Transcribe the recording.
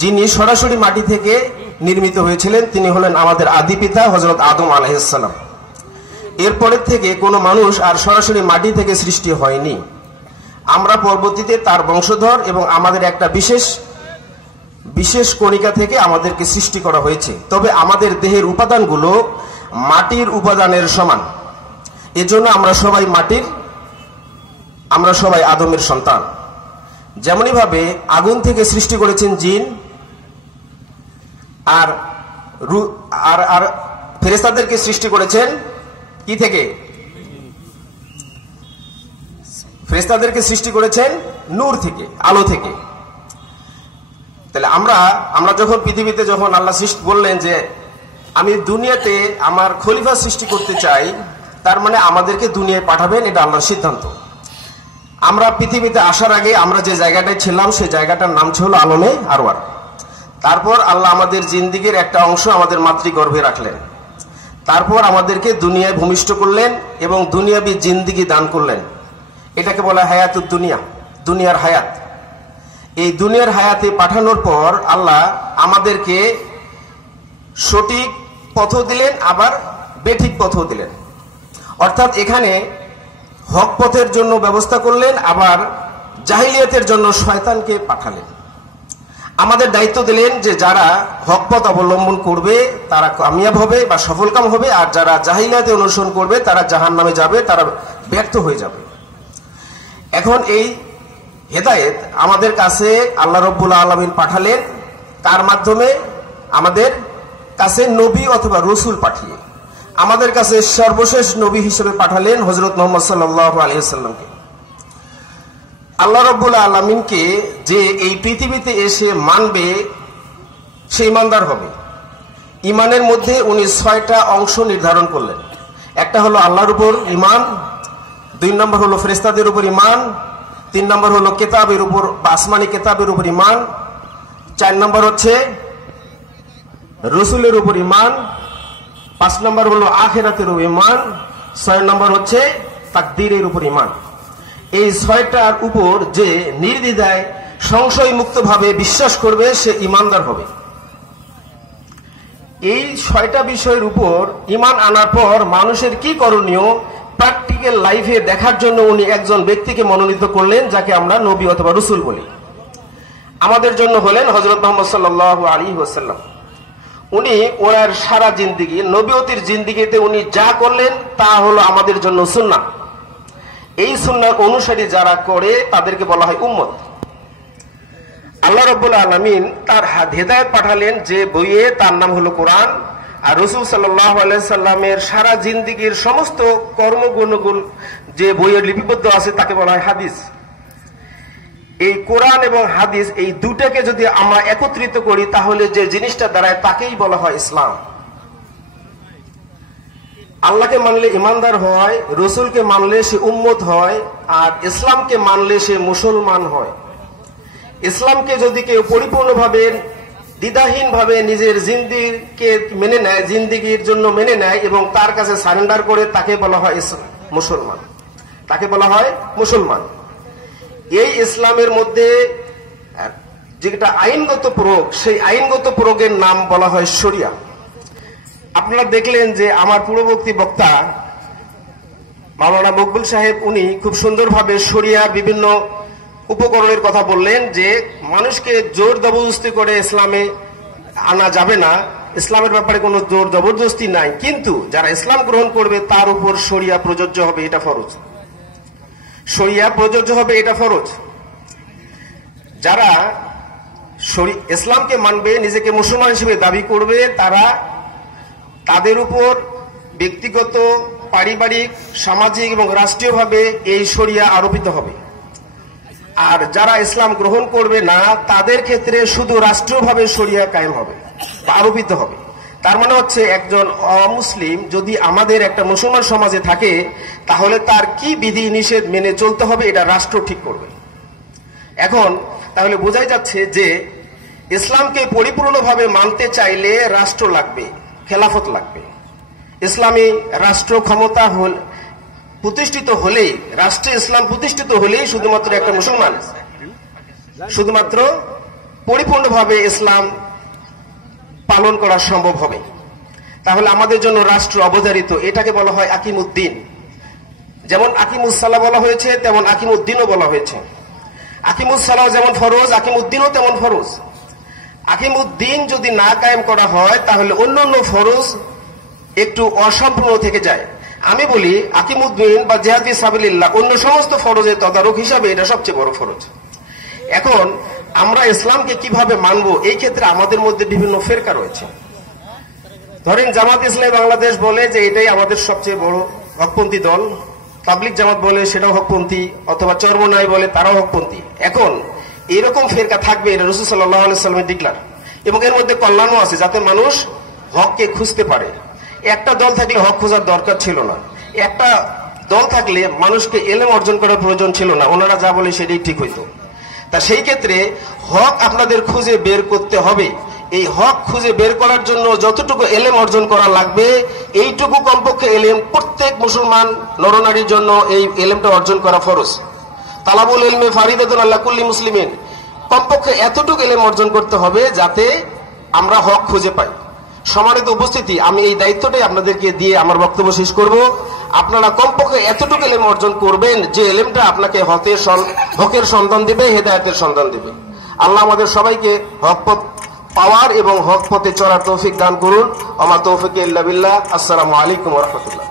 যিনি সরাসরি মাটি থেকে নির্মিত হয়েছিলেন, তিনি হলেন আমাদের আদি পিতা হযরত আদম আলাইহিস সালাম। এরপরের থেকে কোনো মানুষ আর সরাসরি মাটি থেকে সৃষ্টি হয়নি। আমরা পরবর্তীতে তার বংশধর এবং আমাদের একটা বিশেষ কণিকা থেকে আমাদেরকে সৃষ্টি করা হয়েছে। তবে আমাদের দেহের উপাদানগুলো মাটির উপাদানের সমান। এজন্য আমরা সবাই আদমের সন্তান। যেমনই ভাবে আগুন থেকে সৃষ্টি করেছেন জিন, আর ফেরেশতাদেরকে সৃষ্টি করেছেন কি থেকে? ফেরেশতাদেরকে সৃষ্টি করেছেন নূর থেকে, আলো থেকে। তাহলে আমরা যখন পৃথিবীতে যখন আল্লাহ সৃষ্টি বললেন যে আমি দুনিয়াতে আমার খলিফা সৃষ্টি করতে চাই, তার মানে আমাদেরকে দুনিয়ায় পাঠাবেন, এটা আল্লাহর সিদ্ধান্ত। আমরা পৃথিবীতে আসার আগে আমরা যে জায়গাটায় ছিলাম সেই জায়গাটার নাম ছিল আলমে আরওয়ার। তারপর আল্লাহ আমাদের জিন্দিগির একটা অংশ আমাদের মাতৃগর্ভে রাখলেন। তারপর আমাদেরকে দুনিয়ায় ভূমিষ্ঠ করলেন এবং দুনিয়াবি জিন্দিগি দান করলেন। এটাকে বলা হয় হায়াতুদ দুনিয়া, দুনিয়ার হায়াত। এই দুনিয়ার হায়াতে পাঠানোর পর আল্লাহ আমাদেরকে সঠিক পথও দিলেন, আবার বেঠিক পথও দিলেন। অর্থাৎ এখানে হক পথের জন্য ব্যবস্থা করলেন, আবার জাহিলিয়াতের জন্য শয়তানকে পাঠালেন। আমাদের দায়িত্ব দিলেন যে যারা হক পথ অবলম্বন করবে তারা কামিয়াব হবে বা সফলকাম হবে, আর যারা জাহিলিয়াতে অনুসরণ করবে তারা জাহান্নামে যাবে, তারা ব্যর্থ হয়ে যাবে। এখন এই হেদায়েত আমাদের কাছে আল্লাহ রাব্বুল আলামিন পাঠালেন, তার মাধ্যমে আমাদের কাছে নবী অথবা রসুল পাঠিয়ে আমাদের কাছে সর্বশেষ নবী হিসেবে পাঠালেন হযরত মুহাম্মদ সাল্লাল্লাহু আলাইহি ওয়াসাল্লামকে। আল্লাহ রাব্বুল আলামিনকে যে এই পৃথিবীতে এসে মানবে সে ঈমানদার হবে। ঈমানের মধ্যে উনি 6টা অংশ নির্ধারণ করলেন। একটা হলো আল্লাহর উপর ঈমান, 2 নম্বর হলো ফেরেশতাদের উপর ঈমান, 3 নম্বর হলো কিতাবের উপর বা আসমানি কিতাবের উপর ঈমান, 4 নম্বর হচ্ছে রসুলের উপর ঈমান, 5 নম্বর হলো আখিরাতের উপর ঈমান, 6 নম্বর হচ্ছে তাকদীরের উপর ঈমান। এই 6টার উপর যে নির্দ্বিধায় সংশয় মুক্ত ভাবে বিশ্বাস করবে সে ঈমানদার হবে। এই 6টা বিষয়ের উপর ঈমান আনার পর মানুষের কি করণীয় প্র্যাকটিক্যাল লাইফে দেখার জন্য উনি একজন ব্যক্তিকে মনোনীত করলেন, যাকে আমরা নবী অথবা রসুল বলি। আমাদের জন্য হলেন হযরত মুহাম্মদ সাল্লাল্লাহু আলাইহি ওয়াসাল্লাম। উনি ওনার সারা জিন্দিগি, নবীয়তির জিন্দিগিতে উনি যা করলেন তা হলো আমাদের জন্য সুন্নাহ। এই সুন্নাহর অনুসারী যারা করে তাদেরকে বলা হয় উম্মত। আল্লাহ রাব্বুল আলামিন তার হেদায়েত পাঠালেন যে বইয়ে, তার নাম হলো কোরআন। আর রাসূল সাল্লাল্লাহু আলাইহি সাল্লামের সারা জিন্দিগির সমস্ত কর্মগুণগুণ যে বইয়ে লিপিবদ্ধ আছে তাকে বলা হয় হাদিস। এই কোরআন এবং হাদিস এই দুটাকে যদি আমরা একত্রিত করি তাহলে যে জিনিসটা দাঁড়ায় তাকেই বলা হয় ইসলাম। আল্লাহকে মানলে ইমানদার হয়, রসুলকে মানলে সে উম্মত হয়, আর ইসলামকে মানলে সে মুসলমান হয়। ইসলামকে যদি কেউ পরিপূর্ণভাবে দ্বিধাহীনভাবে নিজের জিন্দিগিকে মেনে নেয়, জিন্দিগির জন্য মেনে নেয় এবং তার কাছে সারেন্ডার করে, তাকে বলা হয় মুসলমান। তাকে বলা হয় মুসলমান। এই ইসলামের মধ্যে যেটা আইনগত প্রয়োগ, সেই আইনগত প্রয়োগের নাম বলা হয় শরিয়া। আপনারা দেখলেন যে আমার পূর্ববর্তী বক্তা মাওলানা মকবুল সাহেব উনি খুব সুন্দরভাবে শরিয়ার বিভিন্ন উপকরণের কথা বললেন, যে মানুষকে জোর জবরদস্তি করে ইসলামে আনা যাবে না, ইসলামের ব্যাপারে কোনো জোর জবরদস্তি নাই, কিন্তু যারা ইসলাম গ্রহণ করবে তার উপর শরিয়া প্রযোজ্য হবে, এটা ফরজ। শরিয়া প্রযোজ্য হবে, এটা ফরজ। যারা ইসলামকে মানবে, নিজেকে মুসলমান হিসেবে দাবি করবে, তাদের উপর ব্যক্তিগত, পারিবারিক, সামাজিক এবং রাষ্ট্রীয়ভাবে এই শরিয়া আরোপিত হবে। আর যারা ইসলাম গ্রহণ করবে না তাদের ক্ষেত্রে শুধু রাষ্ট্রীয়ভাবে শরিয়া কায়েম হবে বা আরোপিত হবে। তার মানে হচ্ছে একজন অমুসলিম যদি আমাদের একটা মুসলমান সমাজে থাকে তাহলে তার কি বিধি নিষেধ মেনে চলতে হবে এটা রাষ্ট্র ঠিক করবে। এখন তাহলে বোঝাই যাচ্ছে যে ইসলামকে পরিপূর্ণভাবে মানতে চাইলে রাষ্ট্র লাগবে, খেলাফত লাগবে। ইসলামী রাষ্ট্র ক্ষমতা প্রতিষ্ঠিত হলেই, রাষ্ট্রে ইসলাম প্রতিষ্ঠিত হলেই শুধুমাত্র একটা মুসলমান, শুধুমাত্র পরিপূর্ণভাবে ইসলাম পালন করা সম্ভব হবে। তাহলে আমাদের জন্য রাষ্ট্র অবধারিত, এটাকে বলা হয় আকিমুদ্দিন। যেমন আকিমুসসালাহ বলা হয়েছে, তেমন আকিমুদ্দিনও বলা হয়েছে। আকিমুসসালাহ যেমন ফরজ, আকিমুদ্দিনও তেমন ফরজ। আকিমুদ্দিন যদি না কায়েম করা হয় তাহলে অন্যান্য ফরজ একটু অসম্পূর্ণ থেকে যায়। আমি বলি আকিমুদ্দিন বা জিহাদ ফি সাবিলিল্লাহ অন্য সমস্ত ফরজের তদারক হিসাবে এটা সবচেয়ে বড় ফরজ। এখন আমরা ইসলামকে কিভাবে মানব, এই ক্ষেত্রে আমাদের মধ্যে বিভিন্ন ফেরকা রয়েছে। ধরেন জামাত ইসলামী বাংলাদেশ বলে যে এটাই আমাদের সবচেয়ে বড় হকপন্থী দল, তাবলিগ জামাত বলে সেটাও হকপন্থী, অথবা চরমনাই বলে তারাও হকপন্থী। এখন এরকম ফেরকা থাকবে, এটা রাসূল সাল্লাল্লাহু আলাইহি ওয়াসাল্লামের ডিক্লার, এবং এর মধ্যে কল্যাণও আছে যাতে মানুষ হককে খুঁজতে পারে। একটা দল থাকলে হক খোঁজার দরকার ছিল না, একটা দল থাকলে মানুষকে এলেম অর্জন করার প্রয়োজন ছিল না, ওনারা যা বলে সেটাই ঠিক হইতো। তা সেই ক্ষেত্রে হক আপনাদের খুঁজে বের করতে হবে। এই হক খুঁজে বের করার জন্য যতটুকু এলেম অর্জন করা লাগবে, এইটুকু কমপক্ষে এলেম প্রত্যেক মুসলমান নরনারীর জন্য এই এলেমটা অর্জন করা ফরজ। তালাবুল ইলমি ফারিদাতুন আলা কুল্লি মুসলিমিন, কমপক্ষে এতটুকু এলেম অর্জন করতে হবে যাতে আমরা হক খুঁজে পাই। সম্মানিত উপস্থিতি, আমি এই দায়িত্বটাই আপনাদেরকে দিয়ে আমার বক্তব্য শেষ করব। আপনারা কমপক্ষে এতটুকু এলেম অর্জন করবেন যে এলেমটা আপনাকে হকের সন্ধান দেবে, হেদায়েতের সন্ধান দেবে। আল্লাহ আমাদের সবাইকে হক পথ পাওয়ার এবং হক পথে চলার তৌফিক দান করুন। ওমা তৌফিক ইল্লা বিল্লাহ। আসসালামু আলাইকুম ওয়া রাহমাতুল্লাহ।